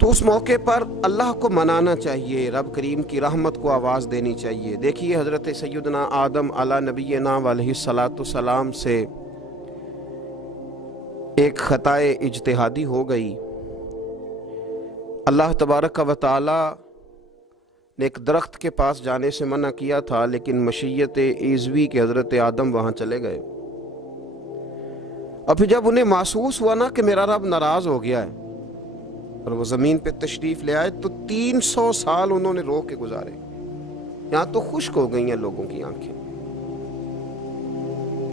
تو اس موقع پر اللہ کو منانا چاہیے، رب کریم کی رحمت کو آواز دینی چاہیے۔ دیکھیے حضرت سیدنا آدم علی نبینا علیہ الصلاۃ والسلام سے ایک خطائے اجتہادی ہو گئی۔ اللہ تبارک و تعالی نے ایک درخت کے پاس جانے سے منع کیا تھا، لیکن مشیت عزوی کے حضرت آدم وہاں چلے گئے، اور پھر جب انہیں محسوس ہوا نا کہ میرا رب ناراض ہو گیا ہے اور وہ زمین پہ تشریف لے آئے، تو 300 سال انہوں نے رو کے گزارے۔ یہاں تو خشک ہو گئی ہیں لوگوں کی آنکھیں۔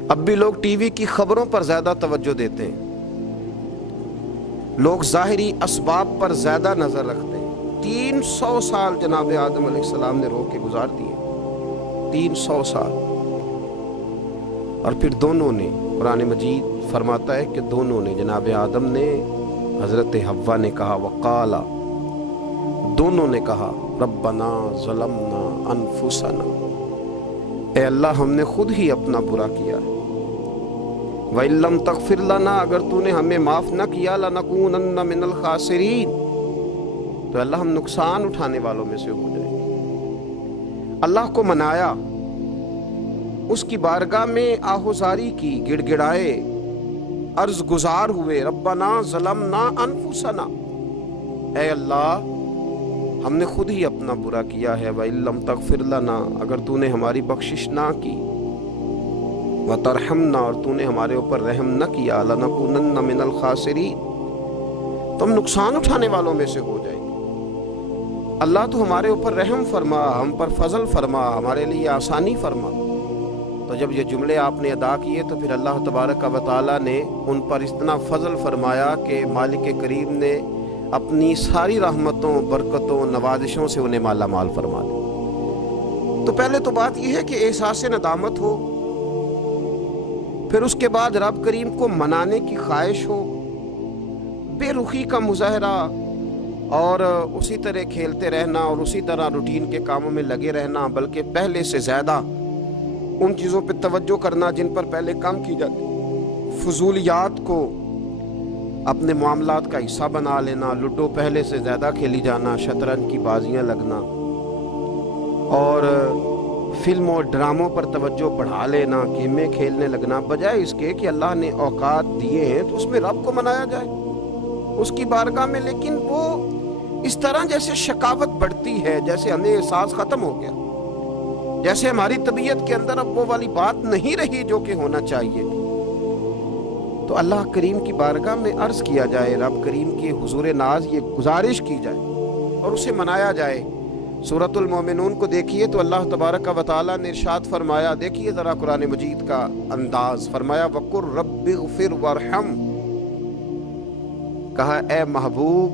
اب بھی لوگ ٹی وی کی خبروں پر زیادہ توجہ دیتے ہیں، لوگ ظاہری اسباب پر زیادہ نظر رکھتے ہیں۔ 300 سال جناب آدم علیہ السلام نے رو کے گزار دیے، 300 سال۔ اور پھر دونوں نے، قرآن مجید فرماتا ہے کہ دونوں نے، جناب آدم نے، حضرت حوا نے کہا، وقالا، دونوں نے کہا، ربنا ظلمنا انفسنا، اے اللہ ہم نے خود ہی اپنا برا کیا ہے، وَإِن لَّمْ تَغْفِرْ لَنَا، اگر تو نے ہمیں معاف نہ کیا، لَنَكُونَنَّ مِنَ الْخَاسِرِينَ، تو اللہ ہم نقصان اٹھانے والوں میں سے ہو جائیں گے۔ اللہ کو منایا، اس کی بارگاہ میں آہوزاری کی، گڑ گڑائے، عرض گزار ہوئے، ربنا ظلمنا انفسنا، اے اللہ ہم نے خود ہی اپنا برا کیا ہے، وَإِن لَّمْ تَغْفِرْ لَنَا، اگر تو نے ہماری بخشش نہ کی، وَتَرْحَمْنَا، اور تو نے ہمارے اوپر رحم نہ کیا، لَنَكُونَنَّ مِنَ الْخَاسِرِينَ، تو ہم نقصان اٹھانے والوں میں سے ہو جائیں گے۔ اللہ تو ہمارے اوپر رحم فرما، ہم پر فضل فرما، ہمارے لیے آسانی فرما۔ تو جب یہ جملے آپ نے ادا کیے تو پھر اللہ تبارک و تعالیٰ نے ان پر اتنا فضل فرمایا کہ مالک کریم نے اپنی ساری رحمتوں، برکتوں، نوازشوں سے انہیں مالا مال فرما دیا۔ تو پہلے تو بات یہ ہے کہ احساس ندامت ہو، پھر اس کے بعد رب کریم کو منانے کی خواہش ہو، بے رخی کا مظاہرہ، اور اسی طرح کھیلتے رہنا اور اسی طرح روٹین کے کاموں میں لگے رہنا، بلکہ پہلے سے زیادہ ان چیزوں پہ توجہ کرنا جن پر پہلے کام کی جاتی، فضولیات کو اپنے معاملات کا حصہ بنا لینا، لوڈو پہلے سے زیادہ کھیلی جانا، شطرنج کی بازیاں لگنا، اور فلموں اور ڈراموں پر توجہ بڑھا لینا، گیمیں کھیلنے لگنا، بجائے اس کے کہ اللہ نے اوقات دیے ہیں تو اس میں رب کو منایا جائے اس کی بارگاہ میں۔ لیکن وہ اس طرح جیسے شکاوت بڑھتی ہے، جیسے ہمیں احساس ختم ہو گیا، جیسے ہماری طبیعت کے اندر اب وہ والی بات نہیں رہی جو کہ ہونا چاہیے تھی۔ تو اللہ کریم کی بارگاہ میں عرض کیا جائے، رب کریم کی حضور ناز یہ گزارش کی جائے اور اسے منایا جائے۔ سورۃ المومنون کو دیکھیے تو اللہ تبارک و تعالیٰ نے ارشاد فرمایا، دیکھیے ذرا قرآن مجید کا انداز، فرمایا وَقُلْ رَبِّ اغْفِرْ وَارْحَمْ، کہا اے محبوب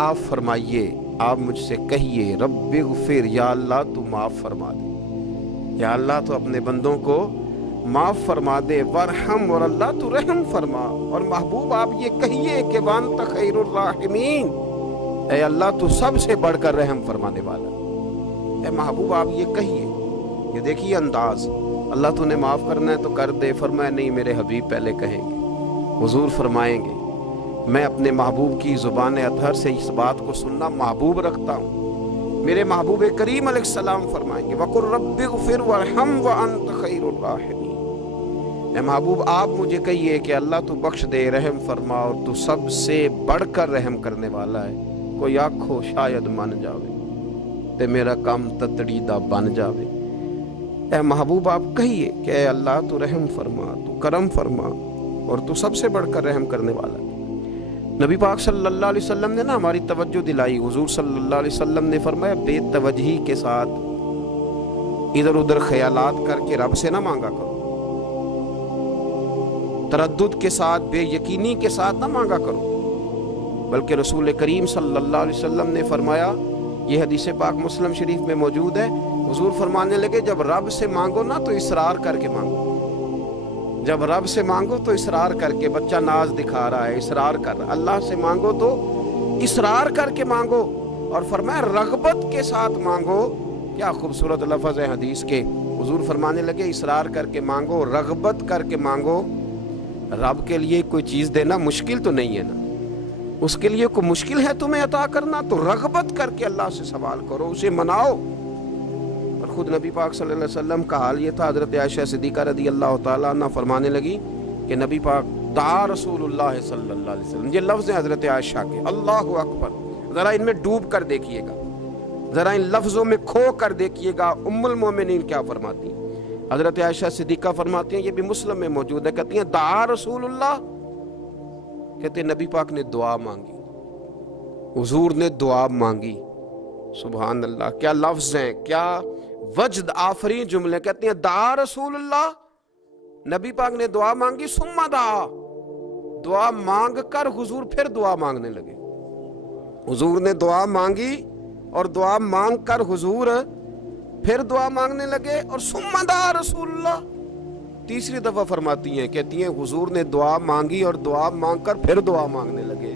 آپ فرمائیے، آپ مجھ سے کہیے، رب اغفر، یا اللہ تو معاف فرما دے، یا اللہ تو اپنے بندوں کو معاف فرما دے، وارحم، اور اللہ تو رحم فرما، اور محبوب آپ یہ کہیے کہ وانت خیر الراحمین، اے اللہ تو سب سے بڑھ کر رحم فرمانے والا، اے محبوب آپ یہ کہیے۔ یہ دیکھیے انداز، اللہ تو نے معاف کرنا ہے تو کر دے، فرمایا نہیں میرے حبیب پہلے کہیں گے، حضور فرمائیں گے میں اپنے محبوب کی زبان اطہر سے اس بات کو سننا محبوب رکھتا ہوں۔ میرے محبوب کریم علیہ السلام فرمائیں گے وَقُلْ رَبِّ اغْفِرْ وَارْحَمْ وَأَنْتَ خَيْرُ الرَّاحِمِينَ، اے محبوب آپ مجھے کہیے کہ اللہ تو بخش دے، رحم فرما، اور تو سب سے بڑھ کر رحم کرنے والا ہے، کوئی آکھو شاید من جاوے تے میرا کام تتڑی دا بن جاوے۔ اے محبوب آپ کہیے کہ اے اللہ تو رحم فرما، تو کرم فرما، اور تو سب سے بڑھ کر رحم کرنے والا ہے۔ نبی پاک صلی اللہ علیہ وسلم نے ہماری توجہ دلائی، حضور صلی اللہ علیہ وسلم نے فرمایا بے توجہی کے ساتھ ادھر ادھر خیالات کر کے رب سے نہ مانگا کرو، تردد کے ساتھ، بے یقینی کے ساتھ نہ مانگا کرو، بلکہ رسول کریم صلی اللہ علیہ وسلم نے فرمایا، یہ حدیث پاک مسلم شریف میں موجود ہے، حضور فرمانے لگے جب رب سے مانگو نا تو اصرار کر کے مانگو، جب رب سے مانگو تو اصرار کر کے، بچہ ناز دکھا رہا ہے اصرار کر رہا، اللہ سے مانگو تو اصرار کر کے مانگو، اور فرمایا رغبت کے ساتھ مانگو۔ کیا خوبصورت لفظ ہے حدیث کے، حضور فرمانے لگے اصرار کر کے مانگو، رغبت کر کے مانگو۔ رب کے لیے کوئی چیز دینا مشکل تو نہیں ہے نا، اس کے لیے کوئی مشکل ہے تمہیں عطا کرنا تو رغبت کر کے اللہ سے سوال کرو، اسے مناؤ۔ اور خود نبی پاک صلی اللہ علیہ وسلم کا حال یہ تھا، حضرت عائشہ صدیقہ رضی اللہ تعالیٰ عنہ فرمانے لگی کہ نبی پاک دعا رسول اللہ صلی اللہ علیہ وسلم، یہ لفظ ہیں حضرت عائشہ کے، اللہ اکبر، ذرا ان میں ڈوب کر دیکھیے گا، ذرا ان لفظوں میں کھو کر دیکھیے گا ام المومنین کیا فرماتی ہیں۔ حضرت عائشہ صدیقہ فرماتی ہیں، یہ بھی مسلم میں موجود ہے، کہتی ہیں دعا رسول اللہ، کہتے ہیں نبی پاک نے دعا مانگی، حضور نے دعا مانگی۔ سبحان اللہ، کیا لفظ ہیں، کیا وجد آفرین جملے، کہتے ہیں دعا رسول اللہ، نبی پاک نے دعا مانگی، ثم دعا، دعا مانگ کر حضور پھر دعا مانگنے لگے۔ حضور نے دعا مانگی اور دعا مانگ کر حضور پھر دعا مانگنے لگے، اور ثم دعا رسول اللہ، تیسری دفعہ فرماتی ہیں، کہتی ہیں حضور نے دعا مانگی اور دعا مانگ کر پھر دعا مانگنے لگے،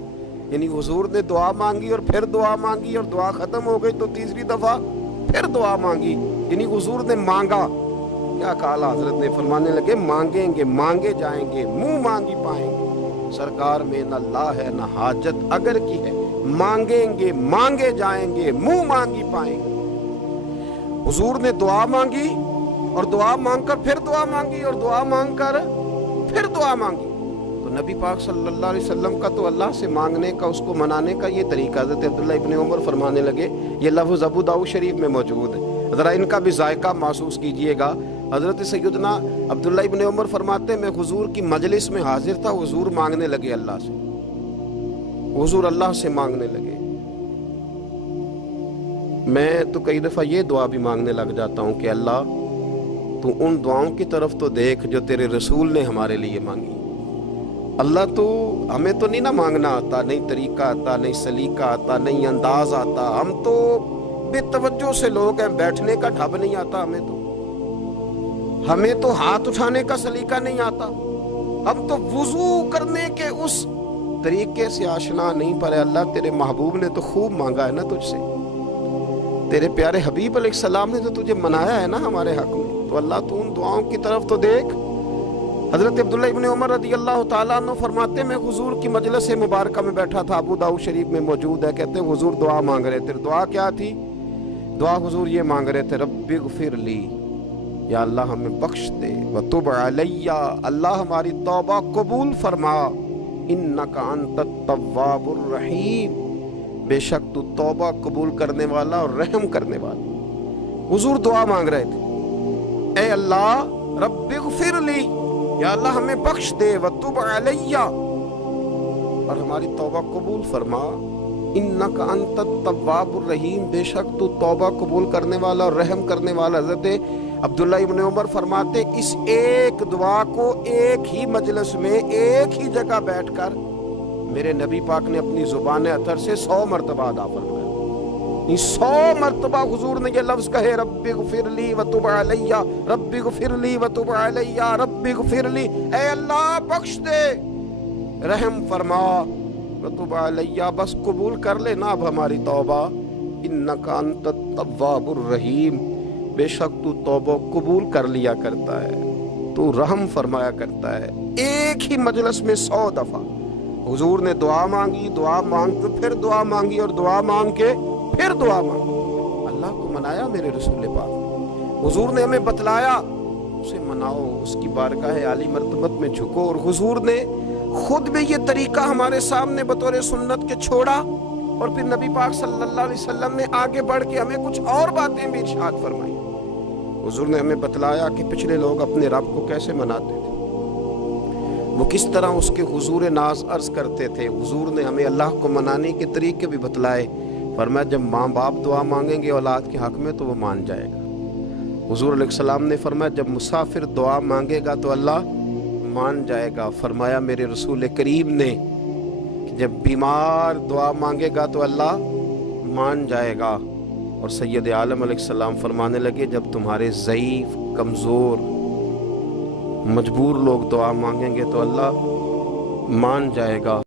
یعنی حضور نے دعا مانگی اور پھر دعا مانگی اور دعا ختم ہو گئی تو تیسری دفعہ پھر دعا مانگی، یعنی حضور نے مانگا۔ کیا کہا حضرت نے، فرمانے لگے مانگیں گے مانگے جائیں گے، منہ مانگی پائیں گے، سرکار میں نہ لا ہے نہ حاجت اگر کی ہے، مانگیں گے مانگے جائیں گے، منہ مانگی پائیں گے۔ حضور نے دعا مانگی اور دعا مانگ کر پھر دعا مانگی اور دعا مانگ کر پھر دعا مانگی، تو نبی پاک صلی اللہ علیہ وسلم کا تو اللہ سے مانگنے کا، اس کو منانے کا یہ طریقہ۔ حضرت عبداللہ ابن عمر فرمانے لگے، یہ لفظ ابو داؤد شریف میں موجود ہے، ذرا ان کا بھی ذائقہ محسوس کیجئے گا۔ حضرت سیدنا عبداللہ ابن عمر فرماتے ہیں، میں حضور کی مجلس میں حاضر تھا، حضور مانگنے لگے اللہ سے، حضور اللہ سے مانگنے لگے۔ میں تو کئی دفعہ یہ دعا بھی مانگنے لگ جاتا ہوں کہ اللہ تو ان دعاؤں کی طرف تو دیکھ جو تیرے رسول نے ہمارے لیے مانگی۔ اللہ تو ہمیں تو نہیں نہ مانگنا آتا، نہیں طریقہ آتا، نہیں سلیقہ آتا، نہیں انداز آتا، ہم تو بے توجہ سے لوگ ہیں، بیٹھنے کا ڈھب نہیں آتا ہمیں تو ہاتھ اٹھانے کا سلیقہ نہیں آتا، ہم تو وضو کرنے کے اس طریقے سے آشنا نہیں، پر اللہ تیرے محبوب نے تو خوب مانگا ہے نا تجھ سے، تیرے پیارے حبیب علیہ السلام نے تو تجھے منایا ہے نا ہمارے حق میں، تو اللہ تو ان دعاؤں کی طرف تو دیکھ۔ حضرت عبداللہ ابن عمر رضی اللہ تعالیٰ عنہ فرماتے، میں حضور کی مجلس مبارکہ میں بیٹھا تھا، ابو داؤد شریف میں موجود ہے، کہتے ہیں حضور دعا مانگ رہے تھے۔ دعا کیا تھی؟ دعا حضور یہ مانگ رہے تھے، رب اغفر لی، یا اللہ ہمیں بخش دے، وتب علی، اللہ ہماری توبہ قبول فرما، انک انت التواب الرحیم، بے شک تو توبہ قبول کرنے والا اور رحم کرنے والا۔ حضور دعا مانگ رہے تھے، اے اللہ رب اغفر لی، یا اللہ ہمیں بخش دے، وتب علی، اور ہماری توبہ قبول فرما، انک انت التواب الرحیم، بے شک تو توبہ قبول کرنے والا اور رحم کرنے والا۔ حضرت عبداللہ ابن عمر فرماتے، اس ایک دعا کو ایک ہی مجلس میں ایک ہی جگہ بیٹھ کر میرے نبی پاک نے اپنی زبان اطہر سے 100 مرتبہ ادا فرمایا۔ 100 مرتبہ حضور نے یہ لفظ کہے، رب اغفر لی وتب علی، رب اغفر لی وتب علی، رب اغفر لی، اے اللہ بخش دے، رحم فرما، وتب علی، بس قبول کر لے نا اب ہماری توبہ، انک انت التواب الرحیم، بے شک تو توبہ قبول کر لیا کرتا ہے، تو رحم فرمایا کرتا ہے۔ ایک ہی مجلس میں 100 دفعہ حضور نے دعا مانگی، دعا مانگ کے پھر دعا مانگی، اور دعا مانگ کے پھر دعا مانگی۔ اللہ کو منایا میرے رسول پاک، حضور نے ہمیں بتلایا، اسے مناؤ، اس کی بارگاہ عالی مرتبت میں جھکو، اور حضور نے خود بھی یہ طریقہ ہمارے سامنے بطور سنت کے چھوڑا، اور پھر نبی پاک صلی اللہ علیہ وسلم نے آگے بڑھ کے ہمیں کچھ اور باتیں بھی ارشاد فرمائی۔ حضور نے ہمیں بتلایا کہ پچھلے لوگ اپنے رب کو کیسے مناتے تھے، وہ کس طرح اس کے حضور ناز عرض کرتے تھے۔ حضور نے ہمیں اللہ کو منانے کے طریقے بھی بتلائے، فرمایا جب ماں باپ دعا مانگیں گے اولاد کے حق میں تو وہ مان جائے گا۔ حضور علیہ السلام نے فرمایا جب مسافر دعا مانگے گا تو اللہ مان جائے گا۔ فرمایا میرے رسول کریم نے کہ جب بیمار دعا مانگے گا تو اللہ مان جائے گا۔ اور سید عالم علیہ السلام فرمانے لگے جب تمہارے ضعیف، کمزور، مجبور لوگ دعا مانگیں گے تو اللہ مان جائے گا۔